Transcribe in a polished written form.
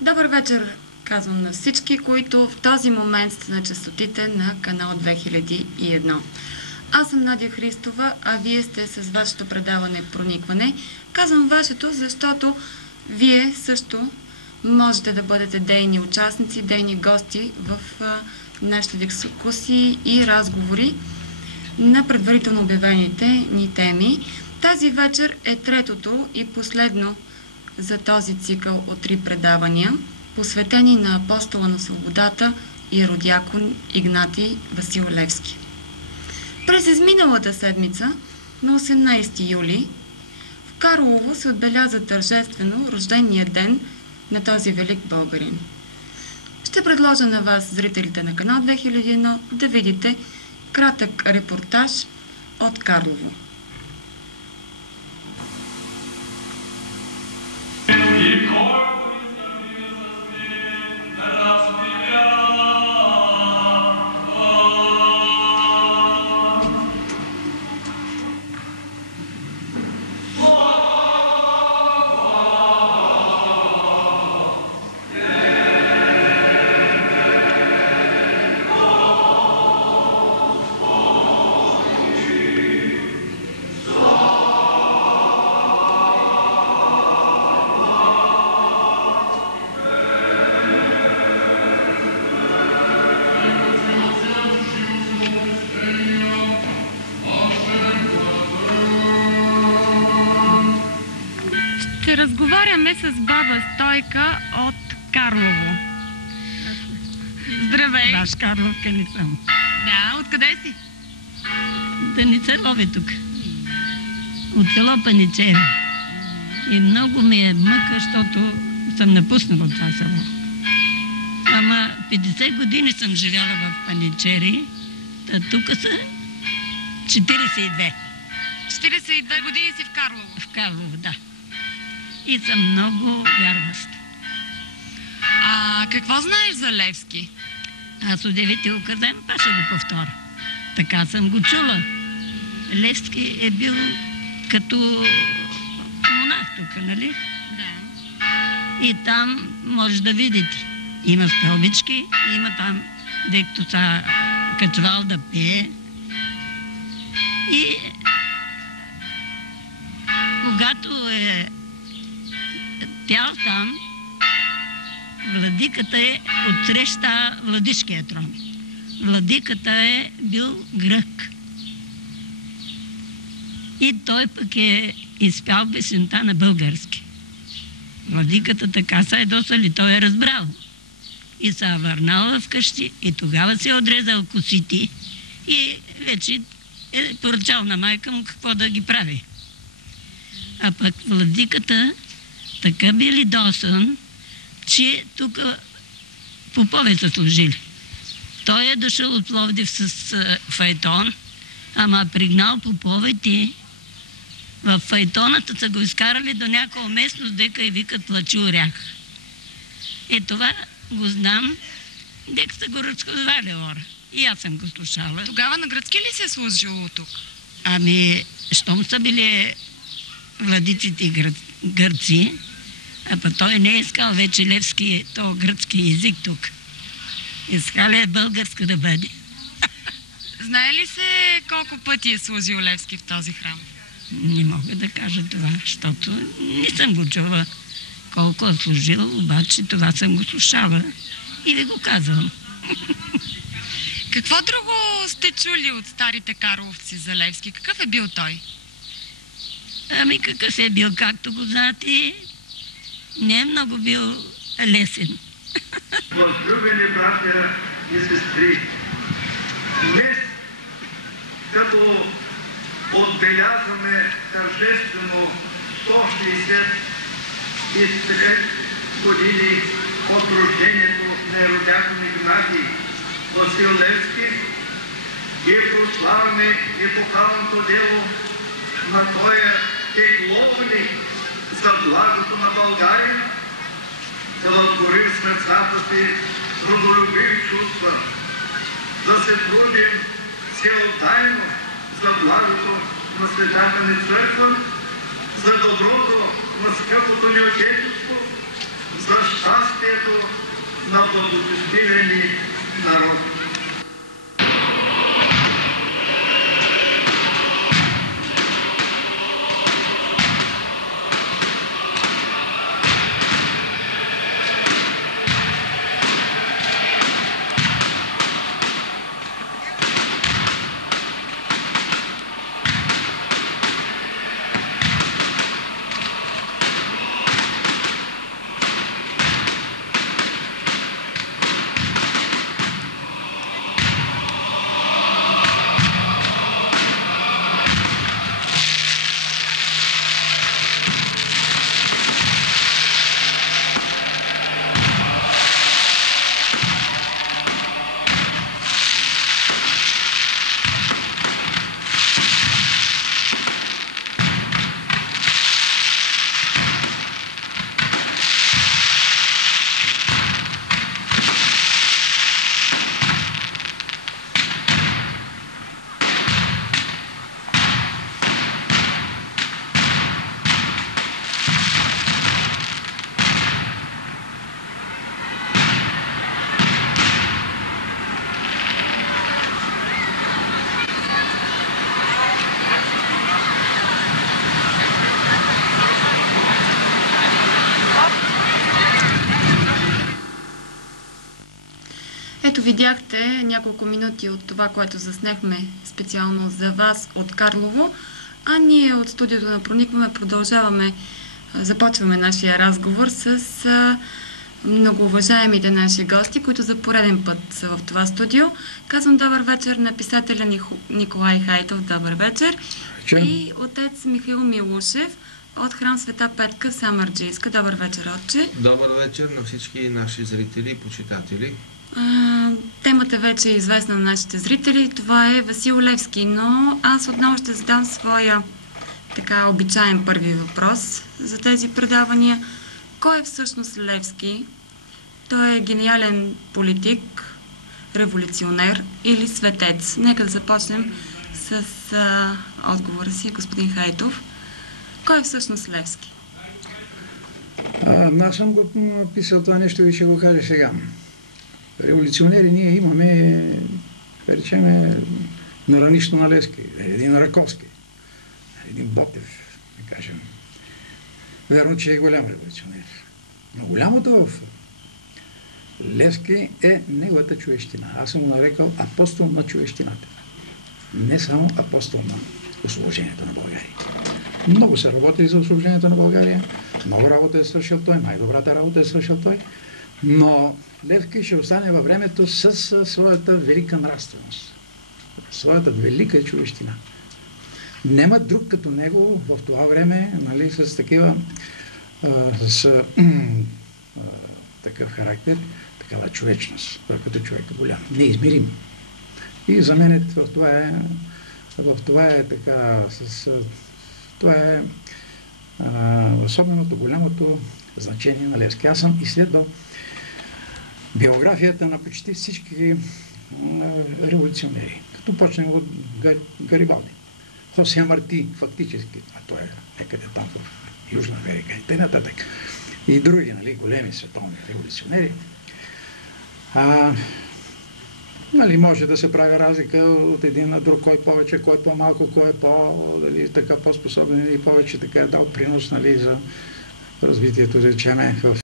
Добър вечер, казвам на всички, които в този момент сте на честотите на канал 2001. Аз съм Надя Христова, а вие сте с вашето предаване Проникване. Казвам вашето, защото вие също можете да бъдете дейни участници, дейни гости в нашите дискусии и разговори на предварително обявените ни теми. Тази вечер е третото и последно за този цикъл от 3 предавания, посветени на апостола на свободата и родякон Игнатий Васил Левски. През изминалата седмица, на 18 юли, в Карлово се отбеляза тържествено рождения ден на този велик българин. Ще предложа на вас, зрителите на канал 2001, да видите кратък репортаж от Карлово. Ще разговаряме с баба Стойка от Карлово. Здравей! Баш Карловка не съм. Да, откъде си? Даницелове тук. От село Паничери. И много ми е мъка, защото съм напуснала това село. Ама 50 години съм живяла в Паничери, а тук са 42. 42 години си в Карлово? В Карлово, да. И съм много вярваща. А какво знаеш за Левски? Аз от 9 указан, па ще го повторя. Така съм го чула. Левски е бил като монах тук, нали? Да. И там може да видите. Има стълбички, има там, декто са качвал да пие. И когато е пял там, владиката е отсреща владишкия трон. Владиката е бил грък. И той пък е изпял песента на български. Владиката така са едосали, той е разбрал. И се е върнал вкъщи и тогава се е отрезал косите и вече е поръчал на майка му какво да ги прави. А пък владиката така били досан, че тук попове са служили. Той е дошъл от Пловдив с файтон, ама пригнал поповете. В файтоната са го изкарали до някаква местност, дека и викат Плачи орях. Е това го знам, дека са го разказвали ора. И аз съм го слушала. Тогава на гръцки ли се е служило тук? Ами, щом са били владиците гърци, а па той не е искал вече Левски, то гръцки език тук. Искал е българска да бъде. Знае ли се колко пъти е служил Левски в този храм? Не мога да кажа това, защото не съм го чула колко е служил, обаче това съм го слушала и ви го казвам. Какво друго сте чули от старите карловци за Левски? Какъв е бил той? Ами какъв е бил, както го знаете, не е много бил лесен. Възлюбени братя и сестри, днес, като отбелязваме тържествено 163 години от рождението на родякон Игнатий Васил Левски и прославяме епохалното дело на тоя тегловник за благото на България, да възгорим сърцата си родолюбиви чувства, да се трудим всеотдайно за благото на Светата ни църква, за доброто на скъпото ни Отечество, за щастие на благочестивия ни народ. Ето видяхте няколко минути от това, което заснехме специално за вас от Карлово, а ние от студиото на Проникваме започваме нашия разговор с многоуважаемите наши гости, които за пореден път са в това студио. Казвам добър вечер на писателя Николай Хайтов, добър вечер, и отец Михаил Милушев от храм Света Петка в Самарджийска. Добър вечер, отче. Добър вечер на всички наши зрители и почитатели. Темата вече е известна на нашите зрители. Това е Васил Левски, но аз отново ще задам своя така обичаен първи въпрос за тези предавания. Кой е всъщност Левски? Той е гениален политик, революционер или светец? Нека да започнем с отговора си, господин Хайтов. Кой е всъщност Левски? Аз съм го писал това нещо и ще го кажа сега. Революционери ние имаме, да речем, на равнището на Левски, един Раковски, един Ботев, да кажем. Верно, че е голям революционер. Но голямото в Левски е неговата човещина. Аз съм го нарекал апостол на човещината. Не само апостол на освобождението на България. Много са работили за освобождението на България, много работа е свършил той, най-добрата работа е свършил той, но Левски ще остане във времето с своята велика нравственост, своята велика човещина. Нема друг като него в това време, нали, с такива такъв характер, такава човечност. Той като човек е голям, неизмерим. И за мен това е така, това е особеното, голямото значение на Левски. Аз съм изследвал биографията на почти всички революционери. Като почнем от Гарибалди. Хосе Марти, фактически, а той е некъде там в Южна Америка и т.н. И други, нали, големи световни революционери. Нали, може да се прави разлика от един на друг, кой повече, кой по-малко, кой е така по-способен и повече така е дал принос, нали, за развитието, да речеме, в